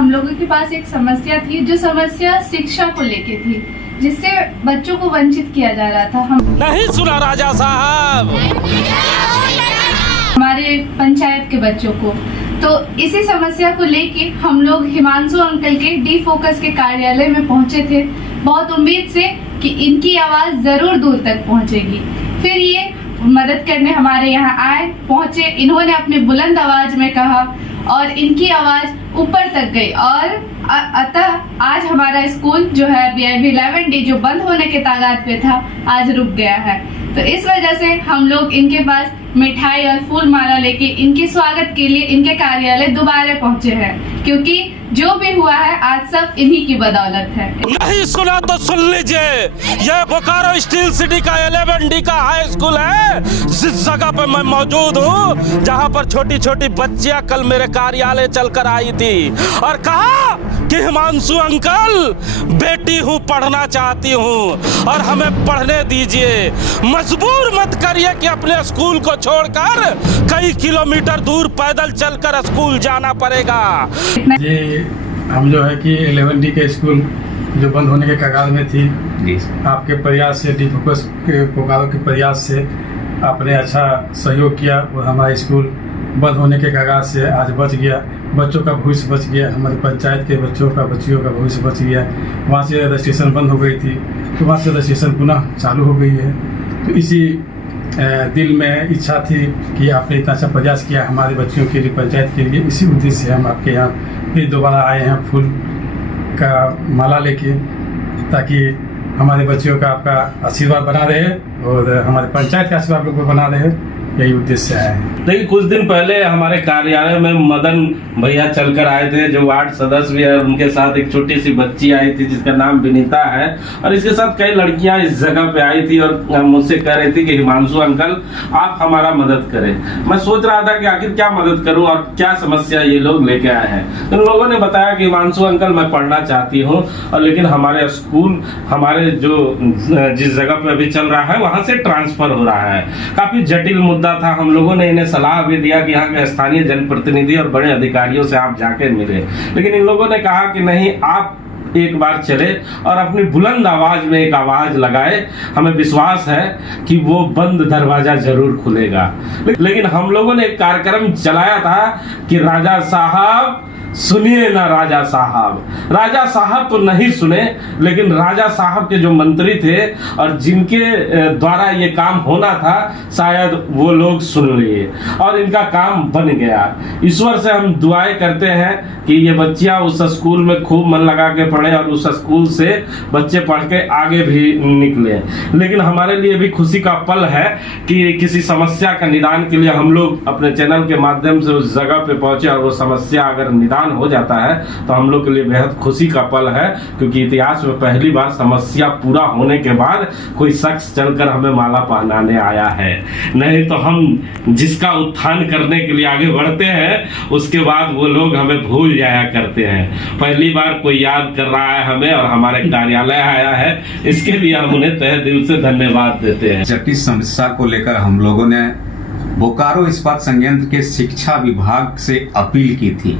हम लोगों के पास एक समस्या थी, जो समस्या शिक्षा को लेके थी, जिससे बच्चों को वंचित किया जा रहा था। हम नहीं सुना राजा साहब, हमारे पंचायत के बच्चों को, तो इसी समस्या को लेके हम लोग हिमांशु अंकल के डी फोकस के कार्यालय में पहुंचे थे, बहुत उम्मीद से कि इनकी आवाज जरूर दूर तक पहुंचेगी। फिर ये मदद करने हमारे यहाँ आए, पहुंचे, इन्होंने अपने बुलंद आवाज में कहा और इनकी आवाज ऊपर तक गई और अतः आज हमारा स्कूल जो है BIB 11D जो बंद होने के तागात पे था, आज रुक गया है। तो इस वजह से हम लोग इनके पास मिठाई और फूल माला लेके इनके स्वागत के लिए इनके कार्यालय दोबारा पहुंचे हैं, क्योंकि जो भी हुआ है आज सब इन्हीं की बदौलत है। नहीं सुना तो सुन लीजिए, यह बोकारो स्टील सिटी का 11D का हाई स्कूल है, जिस जगह पर मैं मौजूद हूँ, जहाँ पर छोटी छोटी बच्चियाँ कल मेरे कार्यालय चलकर आई थी और कहा कि हिमांशु अंकल, बेटी हूँ, पढ़ना चाहती हूँ और हमें पढ़ने दीजिए, मजबूर मत करिए कि अपने स्कूल को छोड़कर कई किलोमीटर दूर पैदल चलकर स्कूल जाना पड़ेगा। जी, हम जो है कि 11D के स्कूल जो बंद होने के कगार में थी, आपके प्रयास से, डी फोकस के बोकारो के प्रयास से आपने अच्छा सहयोग किया और हमारा स्कूल बंद होने के कगार से आज बच गया, बच्चों का भविष्य बच गया, हमारे पंचायत के बच्चियों का भविष्य बच गया। वहाँ से रजिस्ट्रेशन बंद हो गई थी, तो वहाँ से रजिस्ट्रेशन पुनः चालू हो गई है। तो इसी दिल में इच्छा थी कि आपने इतना अच्छा प्रयास किया हमारे बच्चियों के लिए, पंचायत के लिए, इसी उद्देश्य से हम आपके यहाँ फिर दोबारा आए हैं फूल का माला लेके, ताकि हमारे बच्चियों का आपका आशीर्वाद बना रहे और हमारे पंचायत का आशीर्वाद लोगों को बना रहे, यही उद्देश्य है। देखिए, कुछ दिन पहले हमारे कार्यालय में मदन भैया चलकर आए थे, जो वार्ड सदस्य भी है, उनके साथ एक छोटी सी बच्ची आई थी जिसका नाम विनीता है, और इसके साथ कई लड़कियां इस जगह पे आई थी और मुझसे कह रही थी कि हिमांशु अंकल, आप हमारा मदद करें। मैं सोच रहा था कि आखिर क्या मदद करूं और क्या समस्या ये लोग लेके आए हैं। उन लोगों ने बताया कि हिमांशु अंकल, मैं पढ़ना चाहती हूँ और लेकिन हमारे स्कूल, हमारे जो जिस जगह पे अभी चल रहा है वहां से ट्रांसफर हो रहा है। काफी जटिल मुद्दा था। हम लोगों ने इन्हें सलाह भी दिया कि यहाँ के स्थानीय जनप्रतिनिधि और बड़े अधिकारियों से आप जाके मिले, लेकिन इन लोगों ने कहा कि नहीं, आप एक बार चले और अपनी बुलंद आवाज में एक आवाज लगाए, हमें विश्वास है कि वो बंद दरवाजा जरूर खुलेगा। लेकिन हम लोगों ने एक कार्यक्रम चलाया था कि राजा साहब सुनिए ना, राजा साहब। राजा साहब तो नहीं सुने, लेकिन राजा साहब के जो मंत्री थे और जिनके द्वारा ये काम होना था, शायद वो लोग सुन लिए और इनका काम बन गया। ईश्वर से हम दुआएं करते हैं कि ये बच्चियां उस स्कूल में खूब मन लगा के पढ़े और उस स्कूल से बच्चे पढ़ के आगे भी निकले। लेकिन हमारे लिए भी खुशी का पल है कि किसी समस्या का निदान के लिए हम लोग अपने चैनल के माध्यम से उस जगह पे पहुंचे और वो समस्या अगर निदान हो जाता है तो हम लोग के लिए बेहद खुशी का पल है, क्योंकि इतिहास में पहली बार समस्या पूरा होने के बाद कोई शख्स चलकर हमें माला पहनाने आया है। नहीं तो हम जिसका उत्थान करने के लिए आगे बढ़ते हैं, उसके बाद वो लोग हमें भूल जाया करते हैं। पहली बार कोई याद कर रहा है हमें और हमारे कार्यालय आया है, इसके लिए हम उन्हें तहे दिल से धन्यवाद देते हैं। जटिल समस्या को लेकर हम लोगों ने बोकारो इस्पात संयंत्र के शिक्षा विभाग से अपील की थी,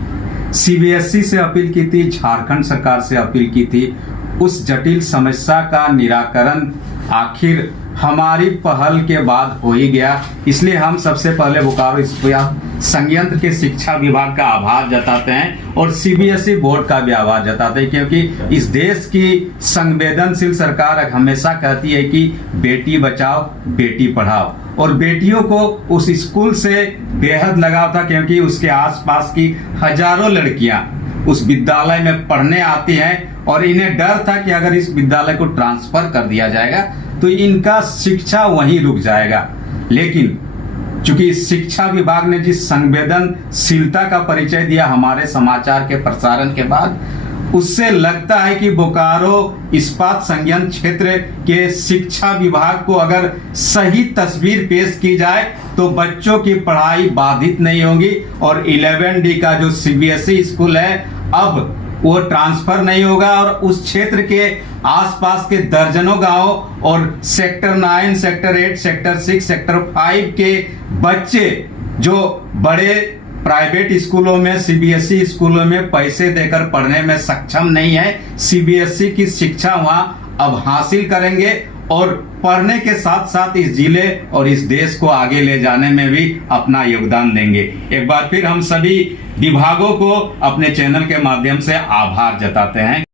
CBSE से अपील की थी, झारखंड सरकार से अपील की थी। उस जटिल समस्या का निराकरण आखिर हमारी पहल के बाद हो ही गया। इसलिए हम सबसे पहले बोकारो इस्पात संयंत्र के शिक्षा विभाग का आभार जताते हैं और CBSE बोर्ड का भी आभार जताते हैं, क्योंकि इस देश की संवेदनशील सरकार हमेशा कहती है कि बेटी बचाओ बेटी पढ़ाओ, और बेटियों को उस स्कूल से बेहद लगाव था, क्योंकि उसके आसपास की हजारों लड़कियां उस विद्यालय में पढ़ने आती हैं और इन्हें डर था कि अगर इस विद्यालय को ट्रांसफर कर दिया जाएगा तो इनका शिक्षा वहीं रुक जाएगा। लेकिन चूंकि शिक्षा विभाग ने जिस संवेदनशीलता का परिचय दिया हमारे समाचार के प्रसारण के बाद, उससे लगता है कि बोकारो इस्पात संयंत्र क्षेत्र के शिक्षा विभाग को अगर सही तस्वीर पेश की जाए तो बच्चों की पढ़ाई बाधित नहीं होगी और 11D का जो CBSE स्कूल है अब वो ट्रांसफर नहीं होगा और उस क्षेत्र के आसपास के दर्जनों गांव और सेक्टर 9, सेक्टर 8, सेक्टर 6, सेक्टर 5 के बच्चे जो बड़े प्राइवेट स्कूलों में, सीबीएसई स्कूलों में पैसे देकर पढ़ने में सक्षम नहीं है, सीबीएसई की शिक्षा वहां अब हासिल करेंगे और पढ़ने के साथ साथ इस जिले और इस देश को आगे ले जाने में भी अपना योगदान देंगे। एक बार फिर हम सभी विभागों को अपने चैनल के माध्यम से आभार जताते हैं।